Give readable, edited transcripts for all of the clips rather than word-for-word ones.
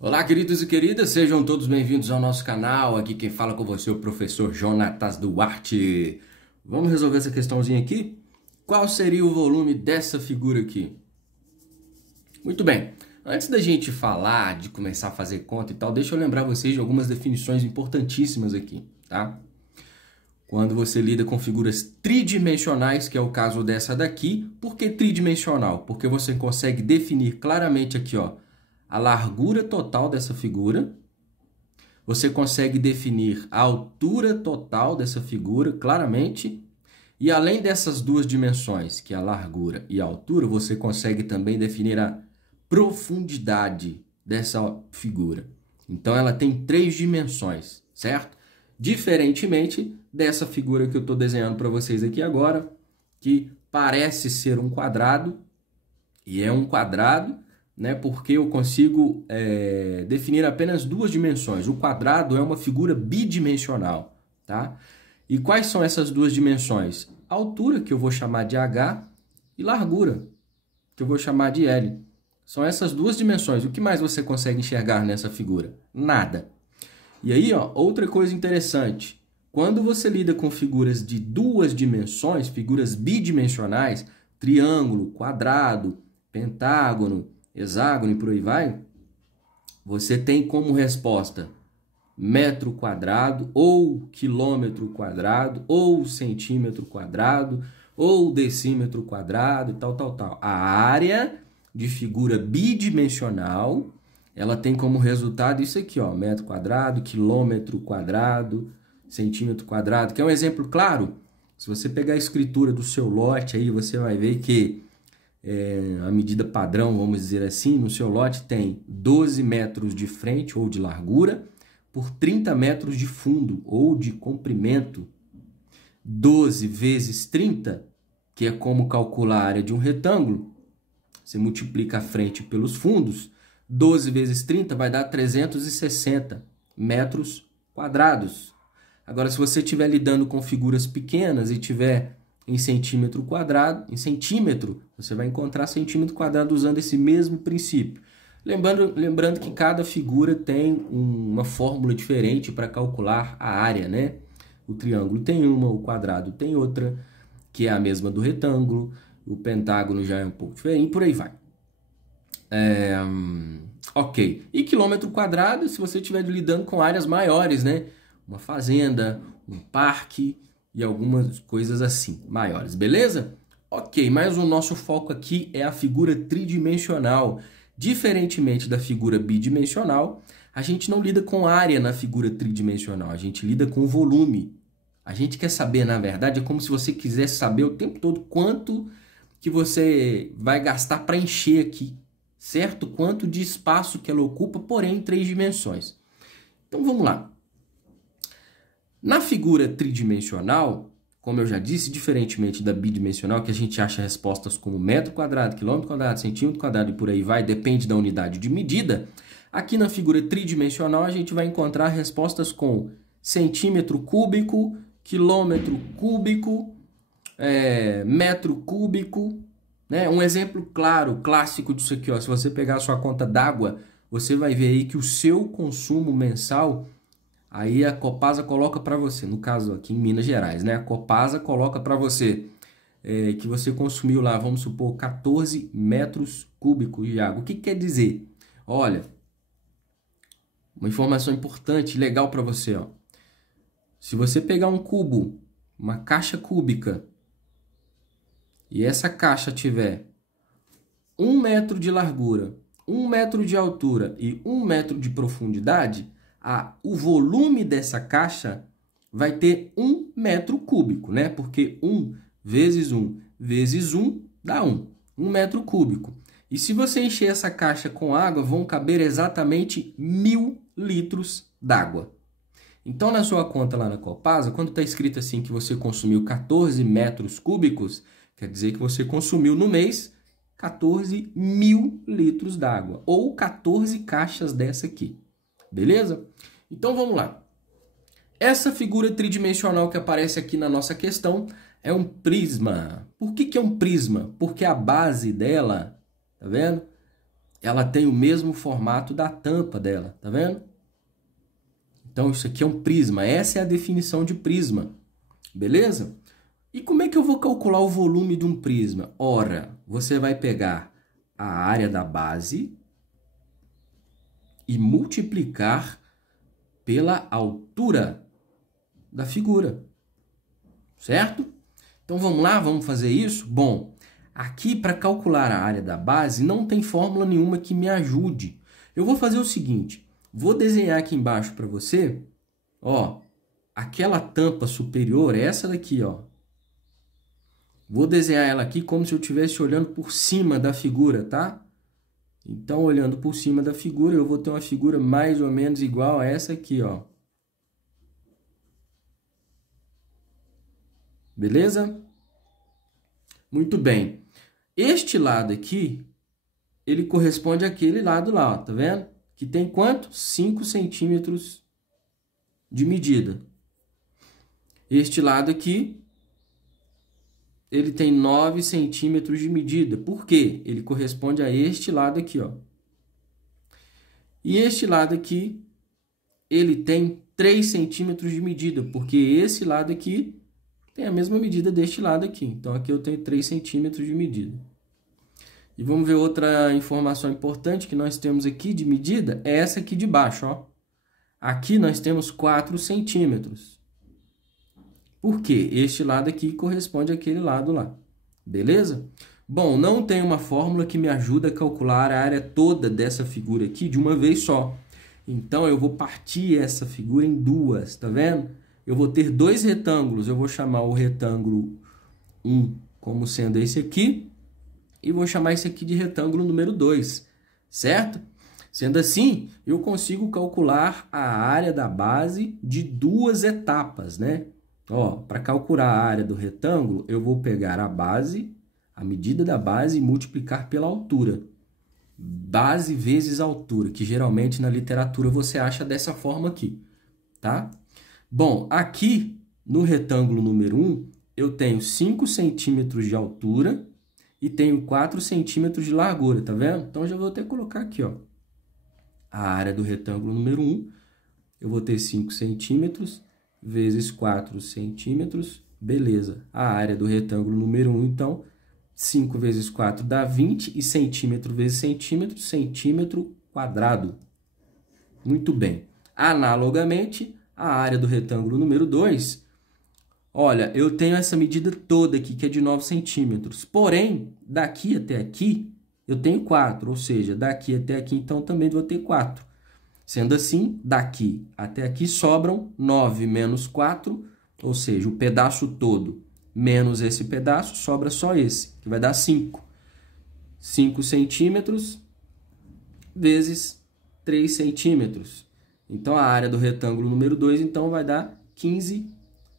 Olá, queridos e queridas, sejam todos bem-vindos ao nosso canal. Aqui quem fala com você é o professor Jonatas Duarte. Vamos resolver essa questãozinha aqui? Qual seria o volume dessa figura aqui? Muito bem, antes da gente falar, de começar a fazer conta e tal, deixa eu lembrar vocês de algumas definições importantíssimas aqui, tá? Quando você lida com figuras tridimensionais, que é o caso dessa daqui, por que tridimensional? Porque você consegue definir claramente aqui, ó, a largura total dessa figura, você consegue definir a altura total dessa figura claramente, e além dessas duas dimensões, que é a largura e a altura, você consegue também definir a profundidade dessa figura. Então ela tem três dimensões, certo? Diferentemente dessa figura que eu estou desenhando para vocês aqui agora, que parece ser um quadrado, e é um quadrado, né, porque eu consigo definir apenas duas dimensões. O quadrado é uma figura bidimensional, tá? E quais são essas duas dimensões? Altura, que eu vou chamar de H, e largura, que eu vou chamar de L. São essas duas dimensões. O que mais você consegue enxergar nessa figura? Nada. E aí, ó, outra coisa interessante. Quando você lida com figuras de duas dimensões, figuras bidimensionais, triângulo, quadrado, pentágono, hexágono e por aí vai, você tem como resposta metro quadrado, ou quilômetro quadrado, ou centímetro quadrado, ou decímetro quadrado, e tal. A área de figura bidimensional, ela tem como resultado isso aqui, ó, metro quadrado, quilômetro quadrado, centímetro quadrado, que é um exemplo claro. Se você pegar a escritura do seu lote aí, você vai ver que a medida padrão, vamos dizer assim, no seu lote tem 12 metros de frente ou de largura por 30 metros de fundo ou de comprimento. 12 vezes 30, que é como calcular a área de um retângulo, você multiplica a frente pelos fundos, 12 vezes 30 vai dar 360 metros quadrados. Agora, se você estiver lidando com figuras pequenas e tiver em centímetro quadrado, em centímetro, você vai encontrar centímetro quadrado usando esse mesmo princípio. Lembrando que cada figura tem uma fórmula diferente para calcular a área, né? O triângulo tem uma, o quadrado tem outra, que é a mesma do retângulo, o pentágono já é um pouco diferente, por aí vai. Ok. E quilômetro quadrado, se você estiver lidando com áreas maiores, né? Uma fazenda, um parque e algumas coisas assim, maiores, beleza? Ok, mas o nosso foco aqui é a figura tridimensional. Diferentemente da figura bidimensional, a gente não lida com área na figura tridimensional, a gente lida com volume. A gente quer saber, na verdade, é como se você quisesse saber o tempo todo quanto que você vai gastar para encher aqui, certo? Quanto de espaço que ela ocupa, porém em três dimensões. Então vamos lá. Na figura tridimensional, como eu já disse, diferentemente da bidimensional, que a gente acha respostas como metro quadrado, quilômetro quadrado, centímetro quadrado e por aí vai, depende da unidade de medida, aqui na figura tridimensional a gente vai encontrar respostas com centímetro cúbico, quilômetro cúbico, metro cúbico, né? Um exemplo claro, clássico disso aqui, ó, se você pegar a sua conta d'água, você vai ver aí que o seu consumo mensal, aí a Copasa coloca para você, no caso aqui em Minas Gerais, né? A Copasa coloca para você que você consumiu lá, vamos supor, 14 metros cúbicos de água. O que quer dizer? Olha, uma informação importante, legal para você, ó. Se você pegar um cubo, uma caixa cúbica, e essa caixa tiver 1 metro de largura, 1 metro de altura e 1 metro de profundidade, o volume dessa caixa vai ter 1 metro cúbico, né? Porque 1 vezes 1 vezes 1 dá 1. 1 metro cúbico. E se você encher essa caixa com água, vão caber exatamente 1000 litros d'água. Então, na sua conta lá na Copasa, quando está escrito assim que você consumiu 14 metros cúbicos, quer dizer que você consumiu no mês 14 mil litros d'água, ou 14 caixas dessa aqui. Beleza? Então, vamos lá. Essa figura tridimensional que aparece aqui na nossa questão é um prisma. Por que é um prisma? Porque a base dela, tá vendo? ela tem o mesmo formato da tampa dela, tá vendo? Então isso aqui é um prisma, essa é a definição de prisma, beleza? E como é que eu vou calcular o volume de um prisma? Ora, você vai pegar a área da base e multiplicar pela altura da figura, certo? Então vamos lá, vamos fazer isso? Bom, aqui para calcular a área da base não tem fórmula nenhuma que me ajude. Eu vou fazer o seguinte, vou desenhar aqui embaixo para você, ó, aquela tampa superior, essa daqui, ó. Vou desenhar ela aqui como se eu estivesse olhando por cima da figura, tá? Então, olhando por cima da figura, eu vou ter uma figura mais ou menos igual a essa aqui, ó. Beleza? Muito bem. Este lado aqui, ele corresponde àquele lado lá, ó, tá vendo? Que tem quanto? 5 centímetros de medida. Este lado aqui, ele tem 9 centímetros de medida. Por quê? Ele corresponde a este lado aqui, ó. E este lado aqui, ele tem 3 centímetros de medida, porque esse lado aqui tem a mesma medida deste lado aqui. Então, aqui eu tenho 3 centímetros de medida. E vamos ver outra informação importante que nós temos aqui de medida, é essa aqui de baixo, ó. Aqui nós temos 4 centímetros. Por quê? Este lado aqui corresponde àquele lado lá. Beleza? Bom, não tem uma fórmula que me ajuda a calcular a área toda dessa figura aqui de uma vez só. Então, eu vou partir essa figura em duas, tá vendo? Eu vou ter dois retângulos. Eu vou chamar o retângulo 1 como sendo esse aqui. E vou chamar esse aqui de retângulo número 2, certo? Sendo assim, eu consigo calcular a área da base de duas etapas, né? Ó, para calcular a área do retângulo, eu vou pegar a base, a medida da base e multiplicar pela altura. Base vezes altura, que geralmente na literatura você acha dessa forma aqui, tá? Bom, aqui no retângulo número 1, eu tenho 5 centímetros de altura e tenho 4 centímetros de largura, tá vendo? Então, já vou até colocar aqui, ó. A área do retângulo número 1, eu vou ter 5 centímetros vezes 4 centímetros, beleza. A área do retângulo número 1, então, 5 vezes 4 dá 20, e centímetro vezes centímetro, centímetro quadrado. Muito bem. Analogamente, a área do retângulo número 2, olha, eu tenho essa medida toda aqui, que é de 9 centímetros. Porém, daqui até aqui, eu tenho 4, ou seja, daqui até aqui, então, também vou ter 4. Sendo assim, daqui até aqui sobram 9 menos 4, ou seja, o pedaço todo menos esse pedaço, sobra só esse, que vai dar 5. 5 centímetros vezes 3 centímetros. Então, a área do retângulo número 2, então, vai dar 15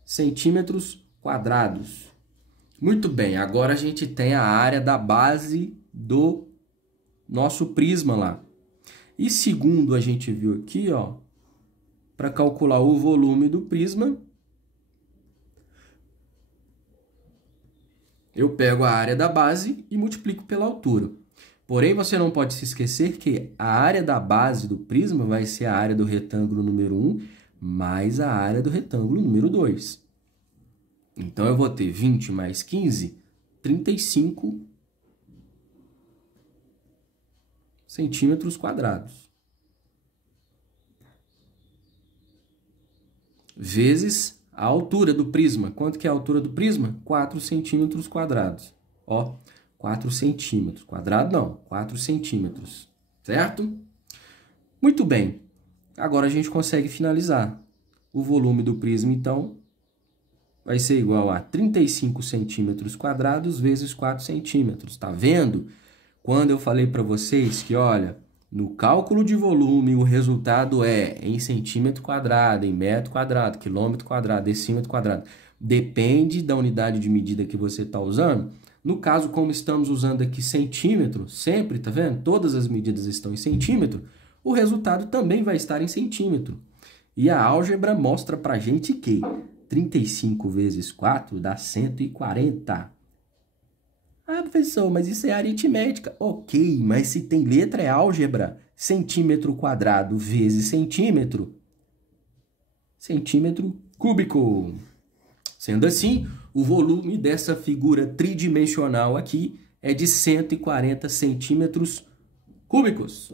centímetros quadrados. Muito bem, agora a gente tem a área da base do nosso prisma lá. E segundo a gente viu aqui, ó, para calcular o volume do prisma, eu pego a área da base e multiplico pela altura. Porém, você não pode se esquecer que a área da base do prisma vai ser a área do retângulo número 1 mais a área do retângulo número 2. Então, eu vou ter 20 mais 15, 35 centímetros quadrados. Vezes a altura do prisma. Quanto que é a altura do prisma? 4 centímetros quadrados. Ó, 4 centímetros. Quadrado não, 4 centímetros. Certo? Muito bem. Agora a gente consegue finalizar. O volume do prisma, então, vai ser igual a 35 centímetros quadrados vezes 4 centímetros. Tá vendo? Quando eu falei para vocês que, olha, no cálculo de volume o resultado é em centímetro quadrado, em metro quadrado, quilômetro quadrado, decímetro quadrado. Depende da unidade de medida que você está usando. No caso, como estamos usando aqui centímetro, sempre, tá vendo? Todas as medidas estão em centímetro, o resultado também vai estar em centímetro. E a álgebra mostra para a gente que 35 vezes 4 dá 140. Ah, professor, mas isso é aritmética. Ok, mas se tem letra é álgebra. Centímetro quadrado vezes centímetro, centímetro cúbico. Sendo assim, o volume dessa figura tridimensional aqui é de 140 centímetros cúbicos.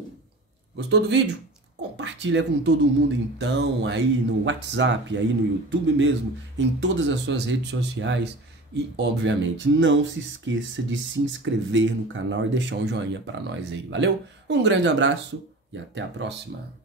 Gostou do vídeo? Compartilha com todo mundo então, aí no WhatsApp, aí no YouTube mesmo, em todas as suas redes sociais. E, obviamente, não se esqueça de se inscrever no canal e deixar um joinha para nós aí, valeu? Um grande abraço e até a próxima!